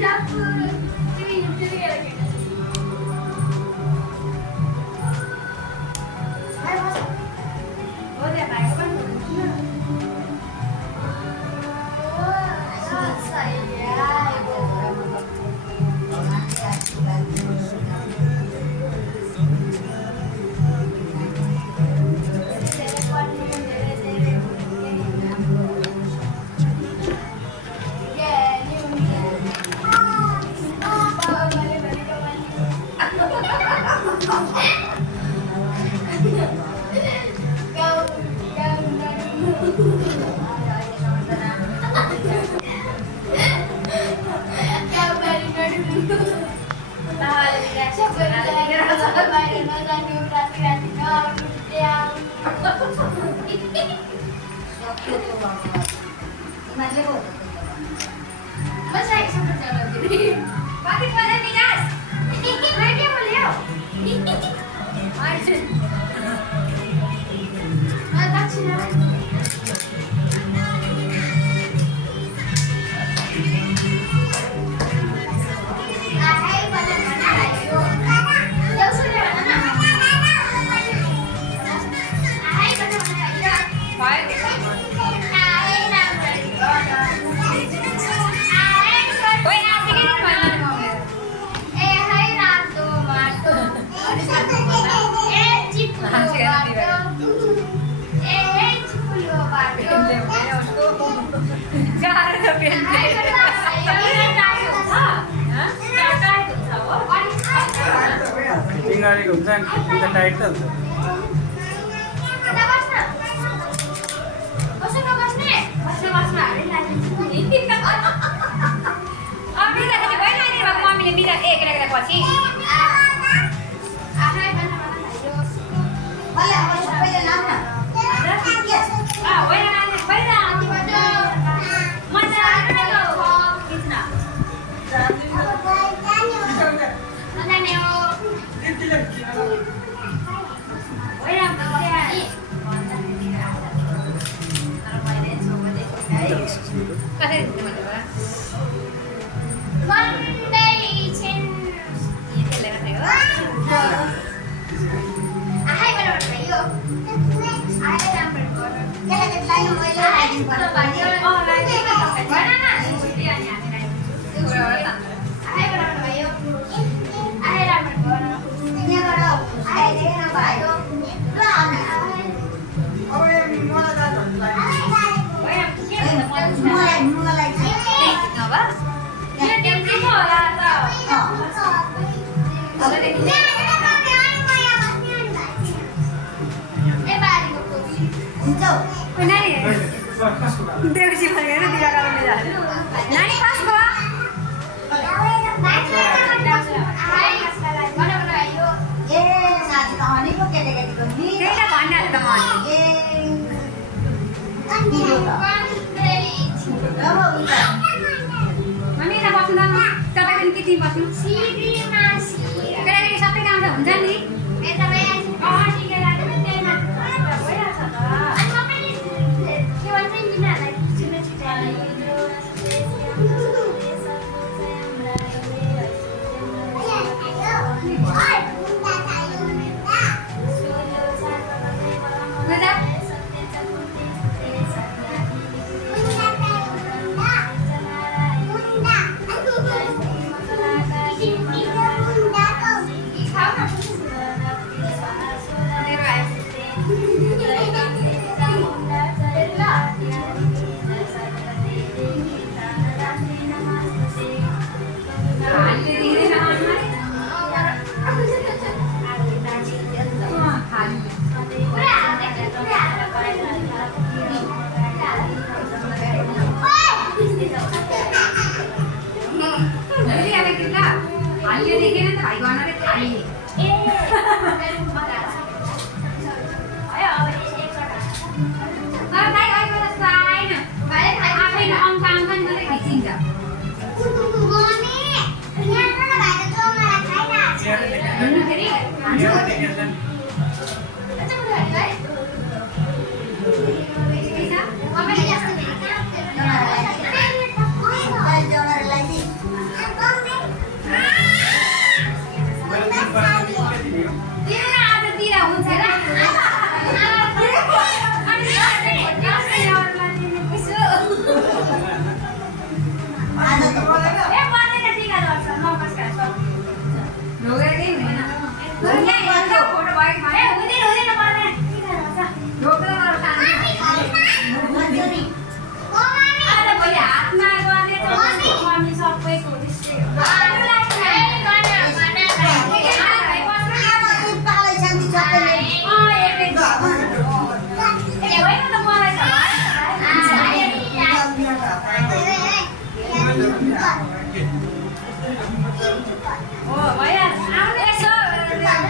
Jatuh.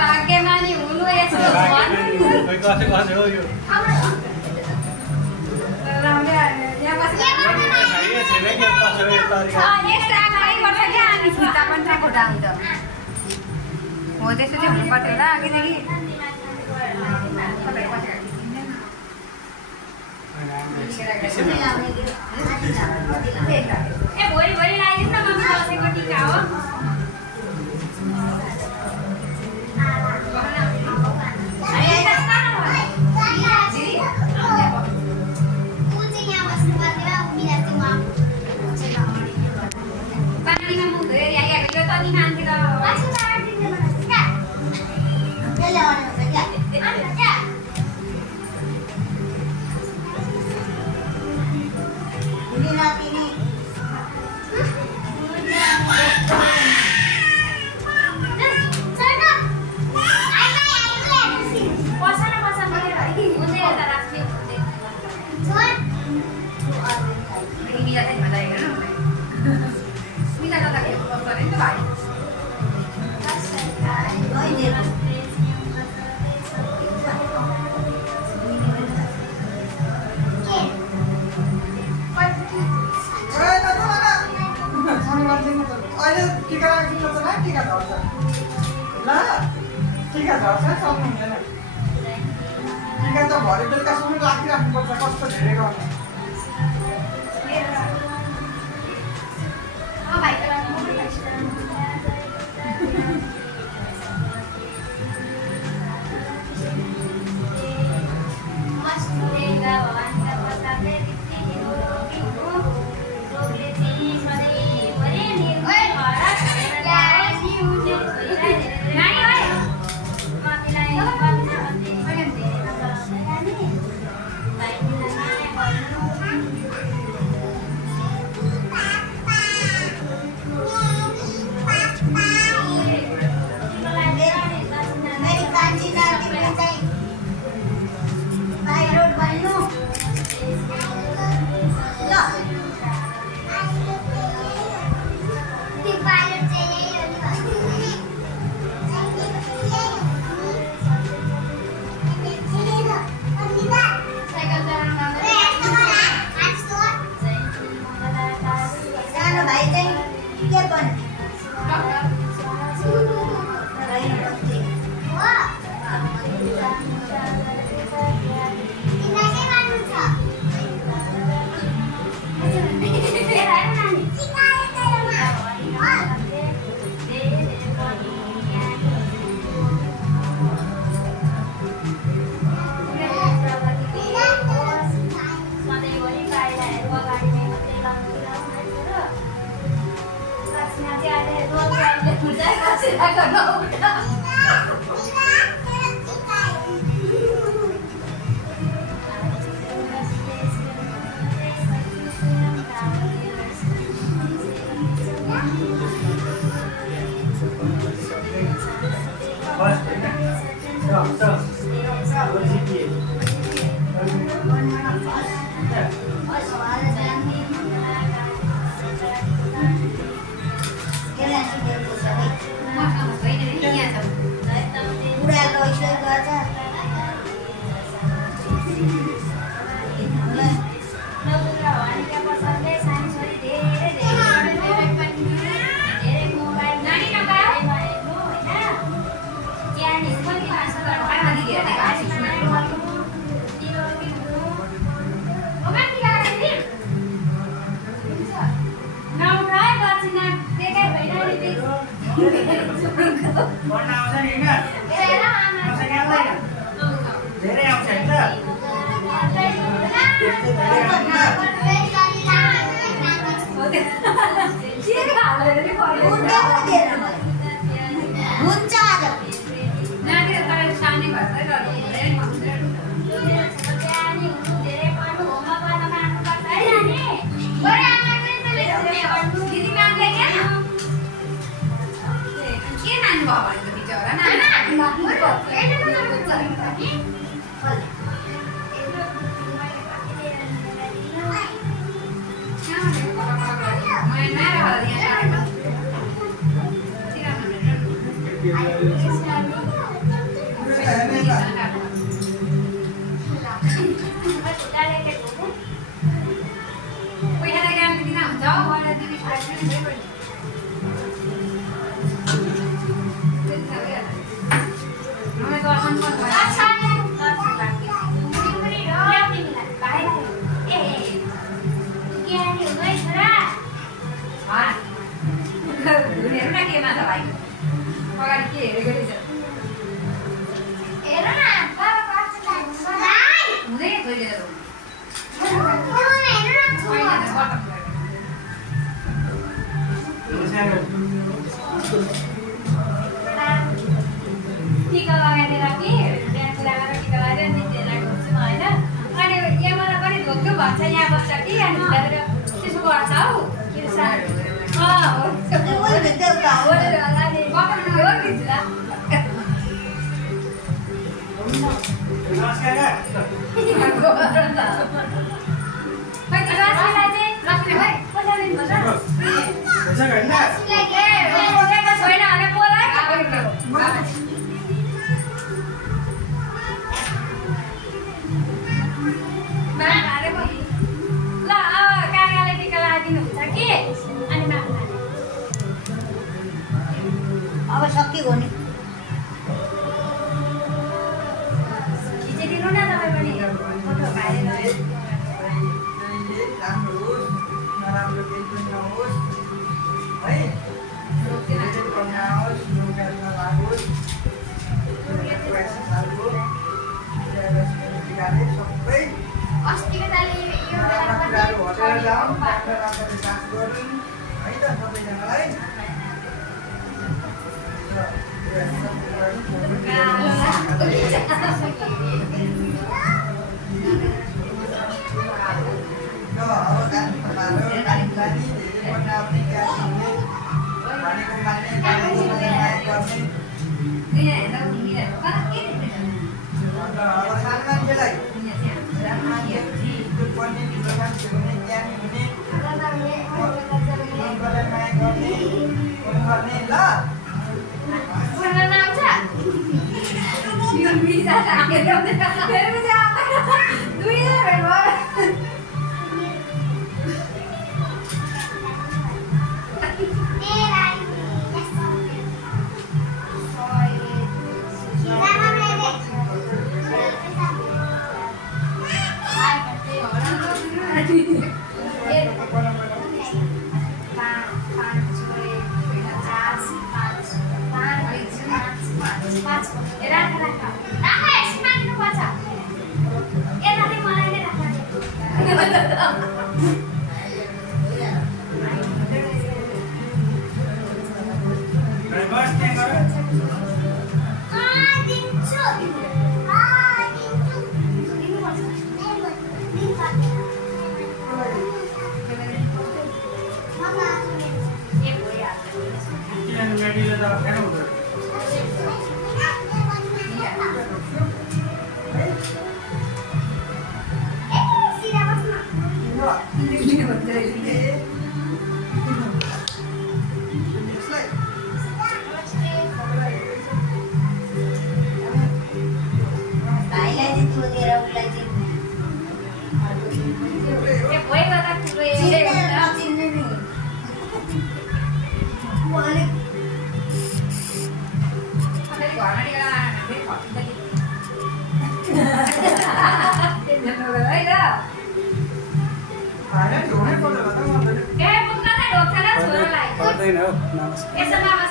भाग्यमानी हुनु यसो भन्नु एक्स्ट्रा खाइपर्छ क्या अनि खिच्दा पनि ट्राकोटा हुन्छ हो त्यस्तो चाहिँ हुनुपर्छ होला किनकि भोलि लगाइदिनु न मम्मी दसैँको टिका हो टिका लगाएर कि बिहान लगाएर टिका लगाएर नित्यलाई गर्छु होइन अनि यहाँबाट पनि धोक्यो भन्छ यहाँ बस्छ कि अनि त्यसो गर्छ हौ अब सकियो नि खिचिदिनु न तपाईँ पनि फोटो भाइरल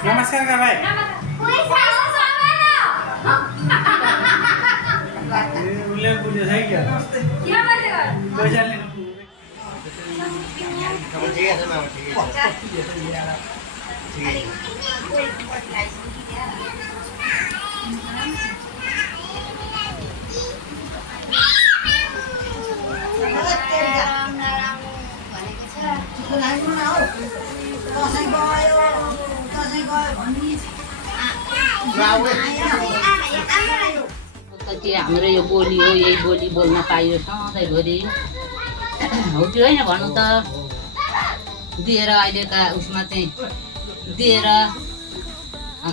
नमस्कार का भाइ उसले बुझ्यो छ क्या पैसा हाम्रो यो बोली हो, यही बोली बोल्न पाइयो सधैँभरि हो कि होइन भन्नु त। दिएर अहिलेका उसमा चाहिँ दिएर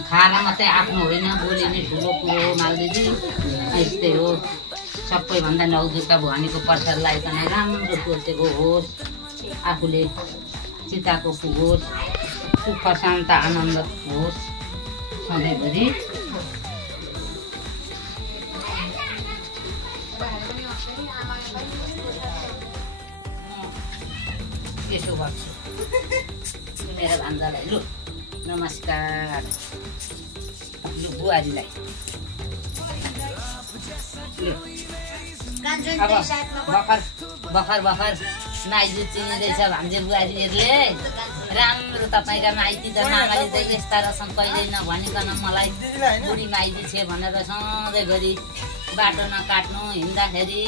खाना मात्रै आफ्नो होइन, बोली नै ठुलो कुरो हो मालदिदी। यस्तै हो, सबैभन्दा नौदुर्गा भवानीको प्रसाद लगाइकन राम्रो सोचेको होस्, आफूले चिताको पुगोस्, सुख शान्त आनन्द होस् सधैँभरि। त्यसो गर्छु मेरो भान्जालाई। लु नमस्कार। लु बुहारीलाई लु अब भर्खर माइजू चिनिँदैछ भान्जे बुहारीहरूले। राम्रो तपाईँका माइती त मामाले त यस्ता रहेछन् कहिल्यै नभनिकन मलाई बुढी माइती छे भनेर सधैँभरि बाटो नकाट्नु। हिँड्दाखेरि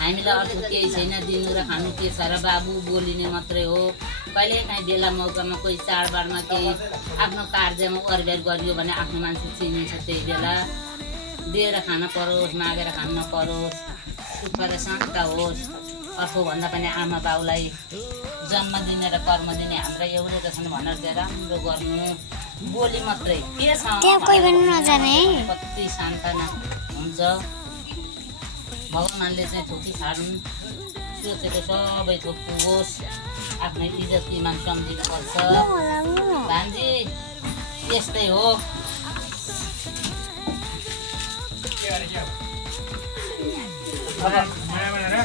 हामीलाई अर्थ केही छैन, दिनु र खानु के छ र बाबु बोलिने मात्रै हो। कहिलेकाहीँ बेला मौकामा कोही चाडबाडमा केही आफ्नो कार्यमा ओरबेर गरियो भने आफ्नो मान्छे चिनिन्छ। त्यही बेला दिएर खान परोस्, मागेर खान नपरोस्, सुख र शान्त होस्। आफूभन्दा पनि आमा बाउलाई जन्म दिने र कर्म दिने हाम्रो एउटै रहेछन् भनेर चाहिँ राम्रो गर्नु। बोली मात्रै के छ, कति सान्त्वना हुन्छ। भगवान्ले चाहिँ थोकी छाड्नु, सोचेको सबै थोक पुगोस्। आफ्नै इज्जत इमान सम्झिनुपर्छ भान्जी, यस्तै हो।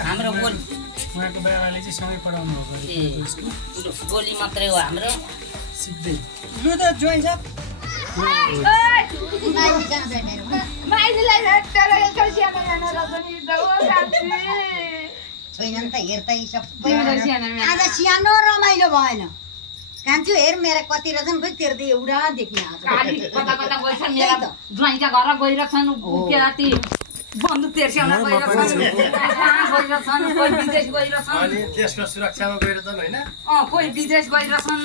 हाम्रो बोली मात्रै हो हाम्रो। छैन त हेर्दै सबै आज सानो रमाइलो भएन। कान्छु हेर मेरा कति रहेछन्, खोइ तेरो त एउटा देखिन। कता कता गइछन्, मेरा ज्वाइँका घर गइरहेछन्, केराती बन्दुक तेर्स्याउन गइरहेछन्, कोही विदेश गइरहेछन्, देशको सुरक्षामा गइरहेछन् होइन। कोही विदेश गइरहेछन्,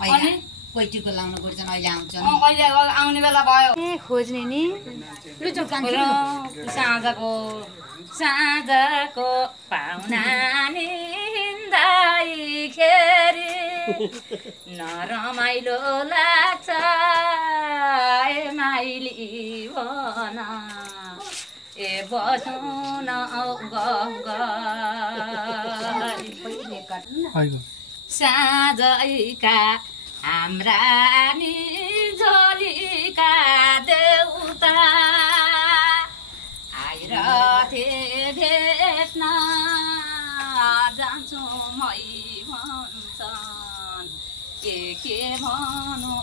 अनि कोही टिको लाउन गइछन्, अहिले आउँछन्। अहिले आउने बेला भयो। खोज्ने नि साँझको पाहुना नि हिँड्दाखेरि नरमाइलो लाग्छ ए माइली भन, ए बसौँ न साँझैका हाम्रा नि झोलीका देउता आइरथे भेट्न जान्छु मै भन्छन्, के भनौँ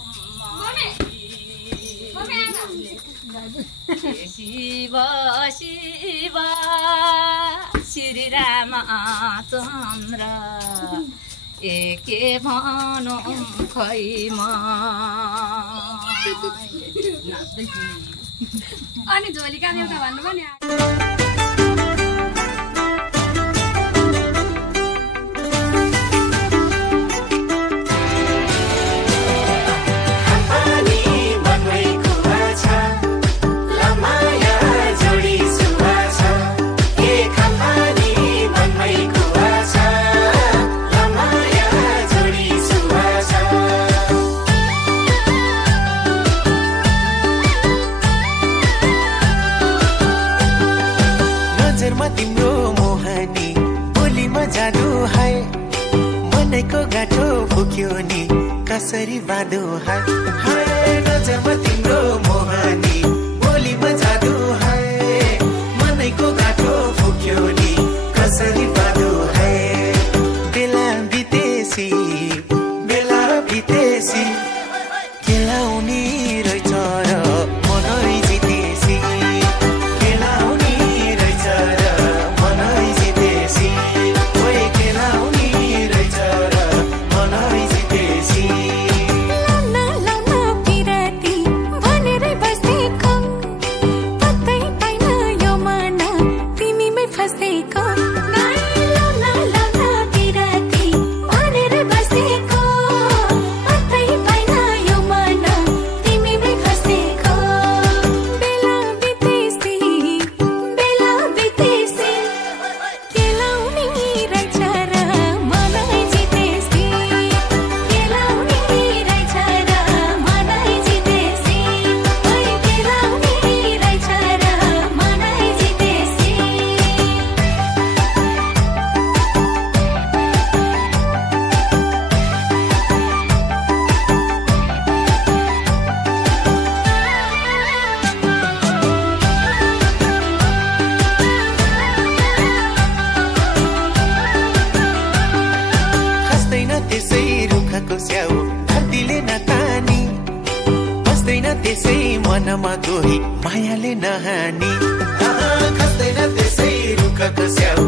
शिव शिव श्री रामचन्द्र, के भनौँ खै म। अनि झोली काम एउटा भन्नु पनि तिम्रो मोहनी बोलीमा जादु है, मनको गाठो फुक्यो नि कसरी बाँधो है। नजरमा तिम्रो मोहनी बोलीमा जादु है, मनको गाठो फुक्यो नि कसरी बाँधो है। बेला बितेसी खेलाउने रहेछ र मनै जितेसी, Stay calm. मनमा दोही मायाले नहानी खस्दैन त्यसै रुखको स्याउ